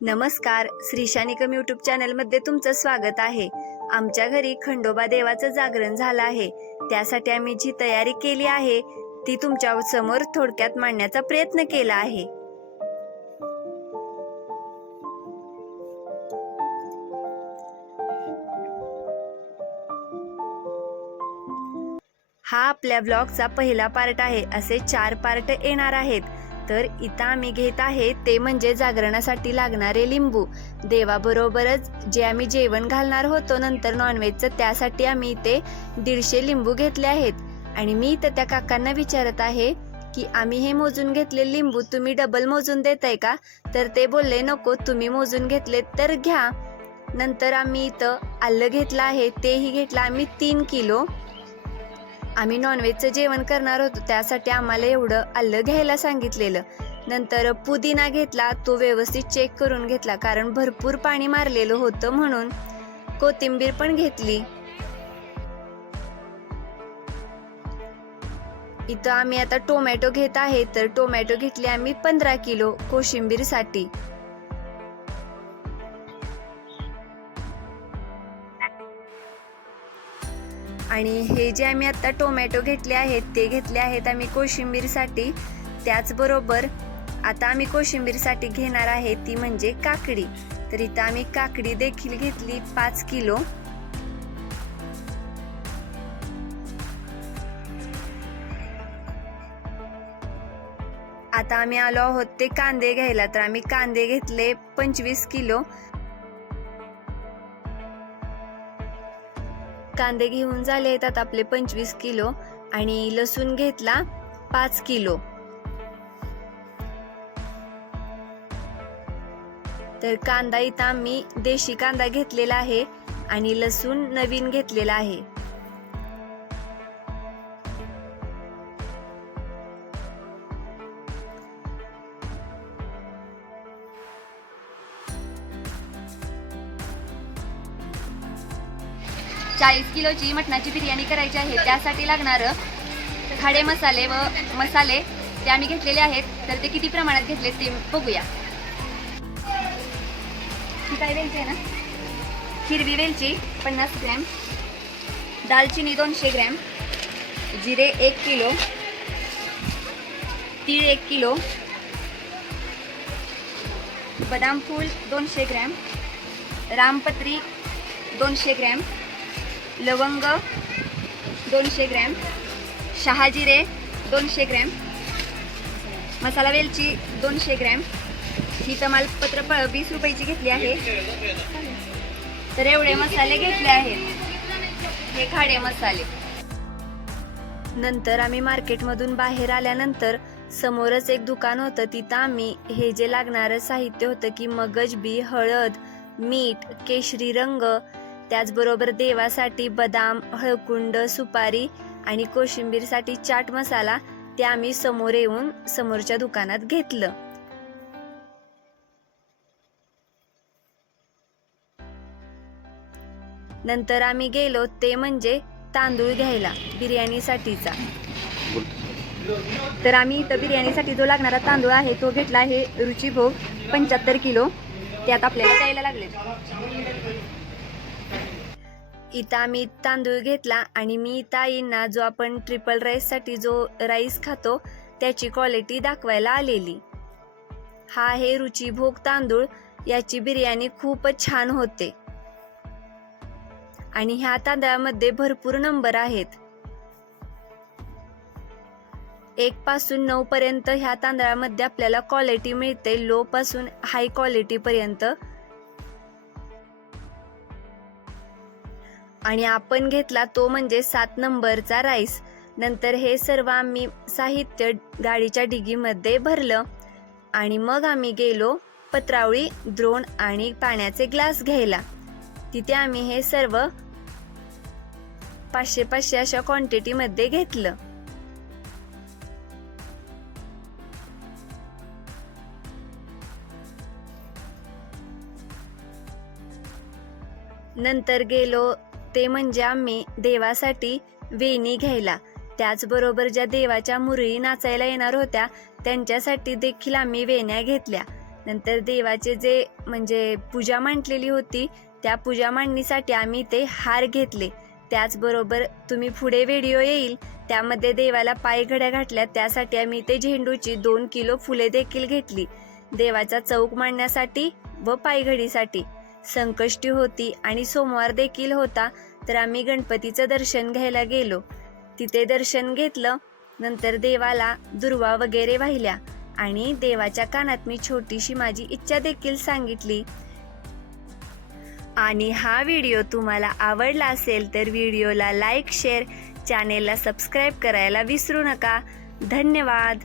नमस्कार श्रीशानिकम यूट्यूब चॅनलमध्ये तुमचं स्वागत आहे. आमच्या घरी खंडोबा देवाचं जागरण झालं आहे. त्यासाठी आम्ही जी तयारी केली आहे ती तुमच्यासमोर थोडक्यात मांडण्याचा प्रयत्न केला आहे. हा आपल्या ब्लॉगचा पहिला पार्ट आहे. असे चार पार्ट येणार आहेत. तर इथं आम्ही घेत आहे ते म्हणजे जागरणासाठी लागणारे लिंबू. देवाबरोबरच जे आम्ही जेवण घालणार होतो नंतर नॉनव्हेजचं त्यासाठी आम्ही इथे दीडशे लिंबू घेतले आहेत. आणि मी इथं त्या काकांना विचारत आहे की आम्ही हे मोजून घेतले लिंबू तुम्ही डबल मोजून देताय का? तर ते बोलले नको तुम्ही मोजून घेतले तर घ्या. नंतर आम्ही इथं आलं घेतलं आहे तेही घेतलं आम्ही तीन किलो. आम्ही नॉनव्हेजचं जेवण करणार होतो त्यासाठी आम्हाला एवढं आलं घ्यायला सांगितलेलं. नंतर पुदिना घेतला तो व्यवस्थित चेक करून घेतला कारण भरपूर पाणी मारलेलं होतं म्हणून कोथिंबीर पण घेतली. इथं आम्ही आता टोमॅटो घेत आहे तर टोमॅटो घेतले आम्ही पंधरा किलो कोशिंबीरसाठी. आणि हे जे आम्ही आत्ता टोमॅटो घेतले आहेत ते घेतले आहेत आम्ही कोशिंबीरसाठी. त्याचबरोबर आता आम्ही कोशिंबीरसाठी घेणार आहे ती म्हणजे काकडी. तर इथं आम्ही काकडी देखील घेतली पाच किलो. आता आम्ही आलो आहोत ते कांदे घ्यायला. तर आम्ही कांदे घेतले पंचवीस किलो. कांदे घेऊन झाले येतात आपले पंचवीस किलो आणि लसूण घेतला पाच किलो. तर कांदा इथं आम्ही देशी कांदा घेतलेला आहे आणि लसूण नवीन घेतलेला आहे. चाळीस किलोची मटणाची बिर्याणी करायची आहे. त्यासाठी लागणारं खाडे मसाले व मसाले ते आम्ही घेतलेले आहेत. तर ते किती प्रमाणात घेतले ते बघूया. काय वेलची आहे ना? हिरवी वेलची पन्नास ग्रॅम. दालचिनी दोनशे ग्रॅम. जिरे एक किलो. तीळ एक किलो. बदाम फूल दोनशे ग्रॅम. रामपत्री दोनशे ग्रॅम. लवंग दोनशे ग्रॅम शहाजिरे दोनशे ग्रॅम मसाला वेलची दोनशे ग्रॅम. ही तमालपत्र प वीस रुपयाची घेतली आहे. तर एवढे मसाले घेतले आहेत. हे खाडे मसाले. नंतर आम्ही मार्केटमधून बाहेर आल्यानंतर समोरच एक दुकान होतं. तिथं आम्ही हे जे लागणारं साहित्य होतं की मगज बी हळद मीठ केशरी रंग त्याचबरोबर देवासाठी बदाम हळकुंड सुपारी आणि कोशिंबीरसाठी चाट मसाला ते आम्ही समोर येऊन समोरच्या दुकानात घेतलं. नंतर आम्ही गेलो ते म्हणजे तांदूळ घ्यायला बिर्याणीसाठीचा. तर आम्ही इथं बिर्याणीसाठी जो लागणारा तांदूळ आहे तो घेतला आहे रुचीभोग पंच्याहत्तर किलो. त्यात आपल्याला द्यायला लागले इथं आम्ही तांदूळ घेतला आणि मी ताईंना जो आपण ट्रिपल राईससाठी जो राईस खातो त्याची क्वालिटी दाखवायला आलेली. हा आहे रुची भोग तांदूळ. याची बिर्याणी खूपच छान होते. आणि ह्या तांदळामध्ये भरपूर नंबर आहेत. एक पासून नऊ पर्यंत ह्या तांदळामध्ये आपल्याला क्वालिटी मिळते. लो पासून हाय क्वालिटी पर्यंत. आणि आपण घेतला तो म्हणजे सात नंबरचा राईस. नंतर हे सर्व आम्ही साहित्य गाडीच्या डिगीमध्ये भरलं. आणि मग आम्ही गेलो पत्रावळी द्रोण आणि पाण्याचे ग्लास घ्यायला. तिथे आम्ही हे सर्व पाचशे पाचशे अशा क्वांटिटीमध्ये घेतलं. नंतर गेलो ते म्हणजे आम्ही देवासाठी वेणी घ्यायला. त्याचबरोबर ज्या देवाच्या मुरळी नाचायला येणार होत्या त्यांच्यासाठी देखील आम्ही वेण्या घेतल्या. नंतर देवाचे जे म्हणजे पूजा मांडलेली होती त्या पूजा मांडणीसाठी आम्ही ते हार घेतले. त्याचबरोबर तुम्ही पुढे व्हिडिओ येईल त्यामध्ये देवाला पायघड्या घातल्या त्यासाठी आम्ही ते झेंडूची दोन किलो फुले देखील घेतली. देवाचा चौक मांडण्यासाठी व पायघडीसाठी. संकष्टी होती आणि सोमवार देखील होता तर आम्ही गणपतीचं दर्शन घ्यायला गेलो. तिथे दर्शन घेतलं नंतर देवाला दुर्वा वगैरे वाहिल्या आणि देवाच्या कानात मी छोटीशी माझी इच्छा देखील सांगितली. आणि हा व्हिडिओ तुम्हाला आवडला असेल तर व्हिडिओला लाईक शेअर चॅनेलला सबस्क्राईब करायला विसरू नका. धन्यवाद!